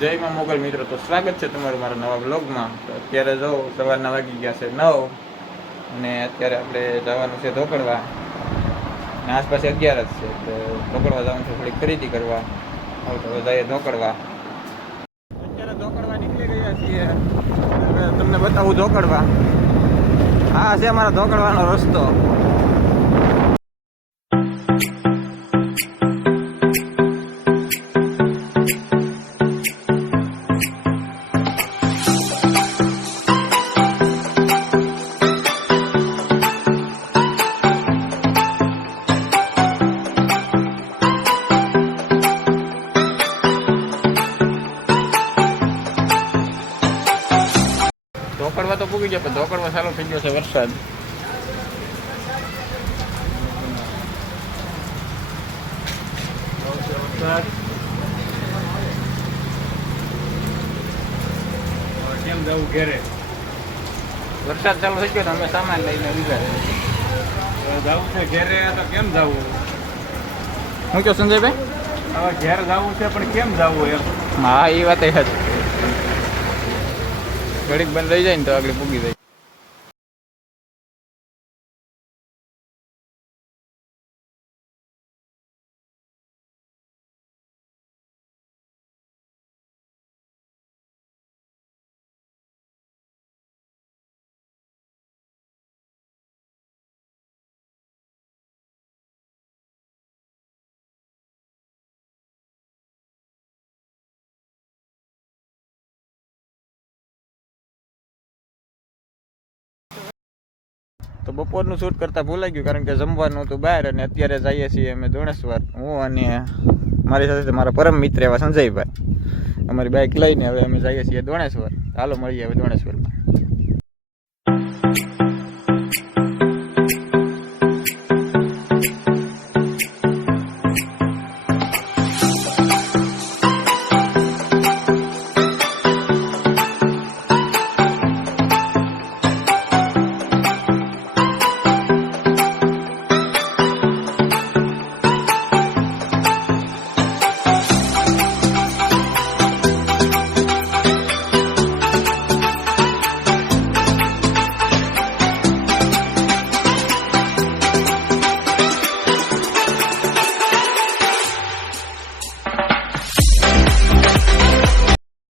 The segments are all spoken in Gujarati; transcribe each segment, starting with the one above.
જય માં મોગલ મિત્રો, તો સ્વાગત છે તમારું મારા નવા બ્લોગમાં. તો અત્યારે જો સવારના વાગી ગયા છે 9 અને અત્યારે આપણે જવાનું છે ધોકડવા અને આસપાસ 11 જ છે. તો ધોકડવા જવાનું છે થોડી ખરીદી કરવા. તો જઈએ ધોકડવા. અત્યારે ધોકડવા નીકળી ગયા છીએ. હવે તમને બતાવું ધોકડવા. આ છે અમારા ધોકડવાનો રસ્તો. ધોકડવા તો પૂગી ગયા, પણ ધોકડવા ચાલુ થઈ ગયો છે વરસાદ. કેમ જવું ઘેરે? વરસાદ ચાલુ થઈ ગયો તો અમે સામાન લઈને ઉભા જવું છે ઘેરે, તો કેમ જવું? શું કહો સંજયભાઈ? હવે ઘેર જવું છે પણ કેમ જવું એમ? હા, એ વાત એ હતી. ઘડીક બંધ રહી જાય ને તો આગળ પૂગી જાય. તો બપોરનું શૂટ કરતાં ભૂલાઈ ગયું, કારણ કે જમવાનું હતું બહાર. અને અત્યારે જઈએ છીએ અમે ધોણેશ્વર. હું અને મારી સાથે મારા પરમ મિત્ર એવા સંજયભાઈ અમારી બાઇક લઈને હવે અમે જઈએ છીએ ધોણેશ્વર. હાલો મળીએ હવે ધોણેશ્વરમાં.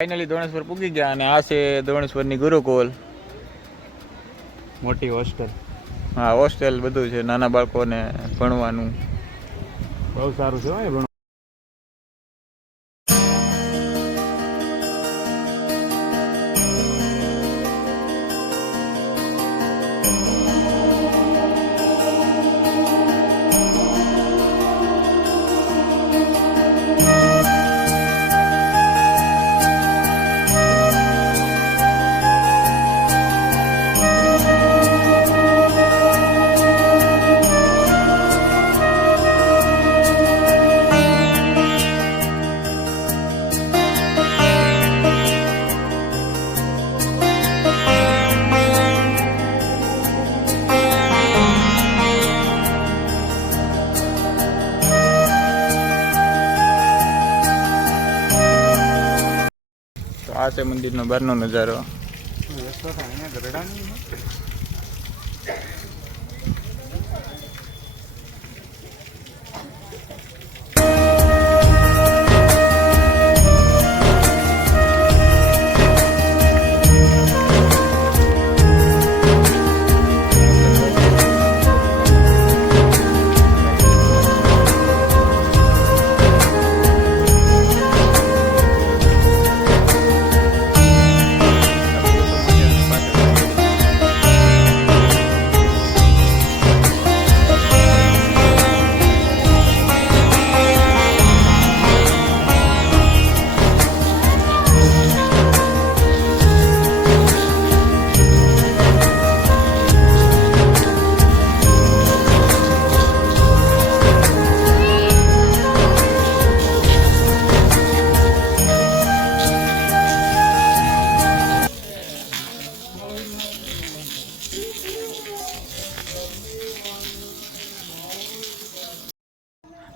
ફાઇનલી ધોણેશ્વર પૂગી ગયા અને આ છે ધોણેશ્વરની ગુરુકુલ, મોટી હોસ્ટેલ. હા, હોસ્ટેલ બધું છે નાના બાળકોને ભણવાનું. બહુ સારું છે ભાઈ. આ છે મંદિરનો બહારનો નજારો.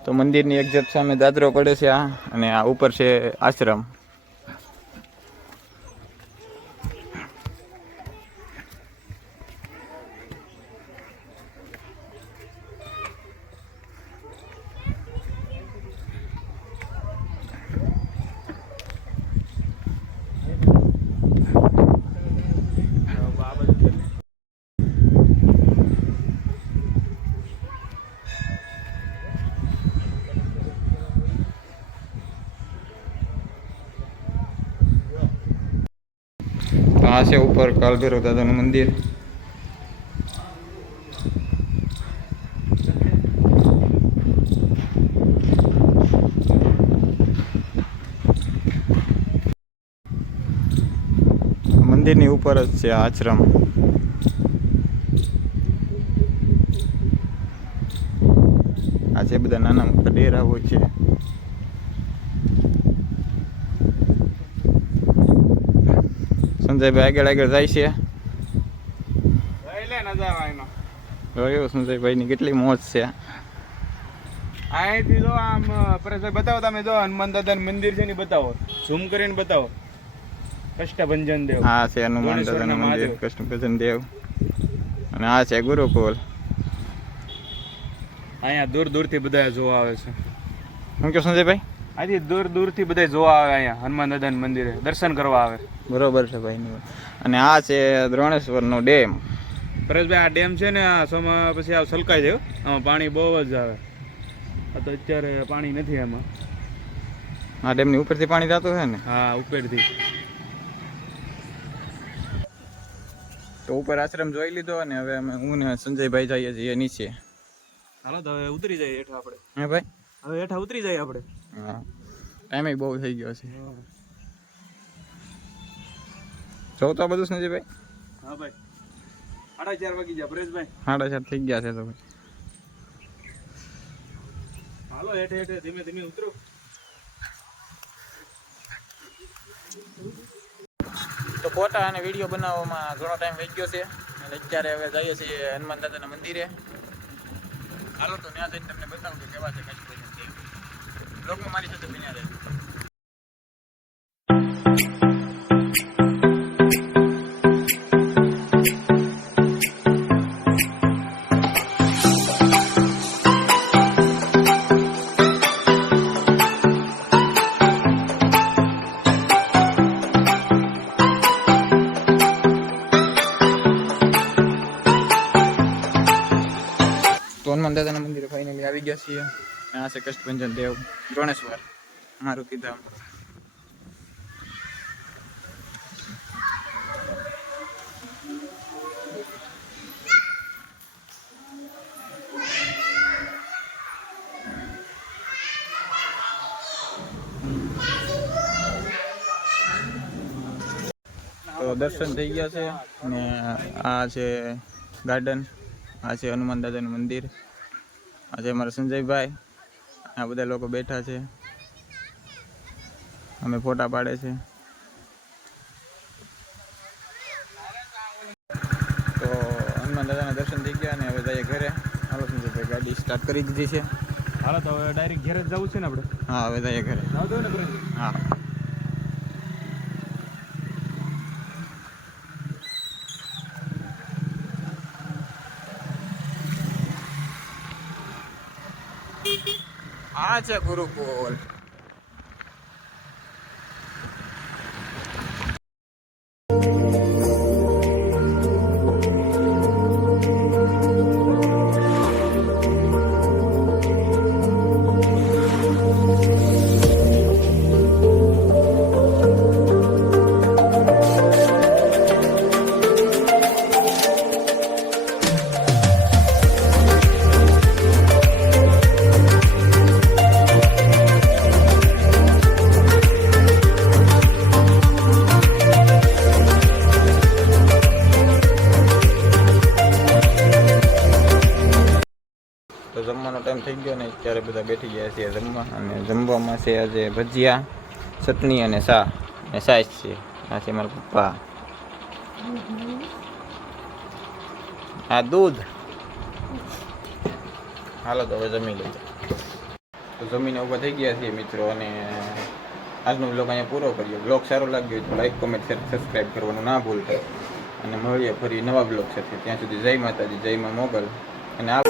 તો મંદિરની એક્ઝેક્ટ સામે દાદરો પડે છે આ, અને આ ઉપર છે આશ્રમ. આ છે ઉપર કાલભૈરવ દાદાનું મંદિર. મંદિરની ઉપર જ છે આશ્રમ. આ છે બધા નાના મોટા ડેરાઓ છે. સંજયભાઈ આગળ જાય છે. જોયું સંજયભાઈની કેટલી મોજ છે. અહીંથી જો આમ પરેશભાઈ બતાવો, તમે જો હનુમાન દાદાનું મંદિર છે ને બતાવો, ઝૂમ કરીને બતાવો. કષ્ટભંજન દેવ. આ છે હનુમાન દાદાનું મંદિર, કૃષ્ણભંજન દેવ. અને આ છે ગુરુકુલ. અહીંયા દૂર દૂરથી બધા જોવા આવે છે. શું કહો સંજયભાઈ? અહીંથી દૂર દૂરથી બધા જોવા આવે અહીંયા હનુમાન દાદાના મંદિરે દર્શન કરવા આવે. બરોબર છે ભાઈ. અને આ છે દ્રોણેશ્વરનો ડેમ. પરેશભાઈ આ ડેમ છે ને આ સોમાં પછી આ સલકાઈ જાય. આમાં પાણી બહુ જ આવે. આ તો અત્યારે પાણી નથી એમાં. આ ડેમની ઉપરથી પાણી જતું છે ને? હા, ઉપરથી. તો ઉપર આશ્રમ જોઈ લીધો અને હવે અમે હું ને સંજયભાઈ જઈએ છીએ નીચે. હાલો તો હવે ઉતરી જાય હેઠા આપણે. હે ભાઈ? હવે હેઠા ઉતરી જાય આપણે. હા, ટાઈમ બહુ થઈ ગયો છે. જોઉં તો બધું સંજયભાઈ? હા ભાઈ, 4:30 વાગી ગયા પરેશભાઈ. 4:30 થઈ ગયા છે તો ભાઈ. હાલો હેઠે હેઠે ધીમે ધીમે ઉતરો. તો ફોટા અને વિડીયો બનાવવામાં ઘણો ટાઈમ વહી ગયો છે અને અત્યારે હવે જઈએ છીએ હનુમાન દાદાના મંદિરે. હાલો તો ત્યાં જઈને તમને બતાવું કે કેવા છે કચ્છ. લોકો મારી સાથે બન્યા રહે. હનુમાન દાદાના મંદિરે ફાઇનલી આવી ગયા છીએ. આ છે કષ્ટભંજન દેવ દ્રોણેશ્વર મારું કીધા. તો દર્શન થઈ ગયા છે અને આ છે ગાર્ડન. આ છે હનુમાન દાદાનું મંદિર. આ છે અમારા સંજયભાઈ. આ બધા લોકો બેઠા છે, અમે ફોટા પાડે છે. તો હનુમાન દાદાના દર્શન થઈ ગયા અને હવે જઈએ ઘરે. હાલો સંજયભાઈ, ગાડી સ્ટાર્ટ કરી દીધી છે. હાલો તો હવે ડાયરેક્ટ ઘરે જ જવું છે ને આપણે? હા, હવે જઈએ ઘરે. હા. આ છે ગુરુકુલ. તો જમવાનો ટાઈમ થઈ ગયો ને ત્યારે બધા બેઠી ગયા છીએ જમવા. અને જમવામાં છે આજે ભજીયા, ચટણી અને ચા અને સાઈઝ છે. આ છે મારા પપ્પા. આ દૂધ. હાલો તો હવે જમી લઈએ. તો જમીને ઊભા થઈ ગયા છીએ મિત્રો. અને આજનો બ્લોગ અહીંયા પૂરો કર્યો. બ્લોગ સારો લાગ્યો તો લાઈક, કોમેન્ટ, શેર, સબસ્ક્રાઈબ કરવાનું ના ભૂલતા. અને મળીએ ફરી નવા બ્લોગ સાથે. ત્યાં સુધી જય માતાજી, જય માં મોગલ. અને આ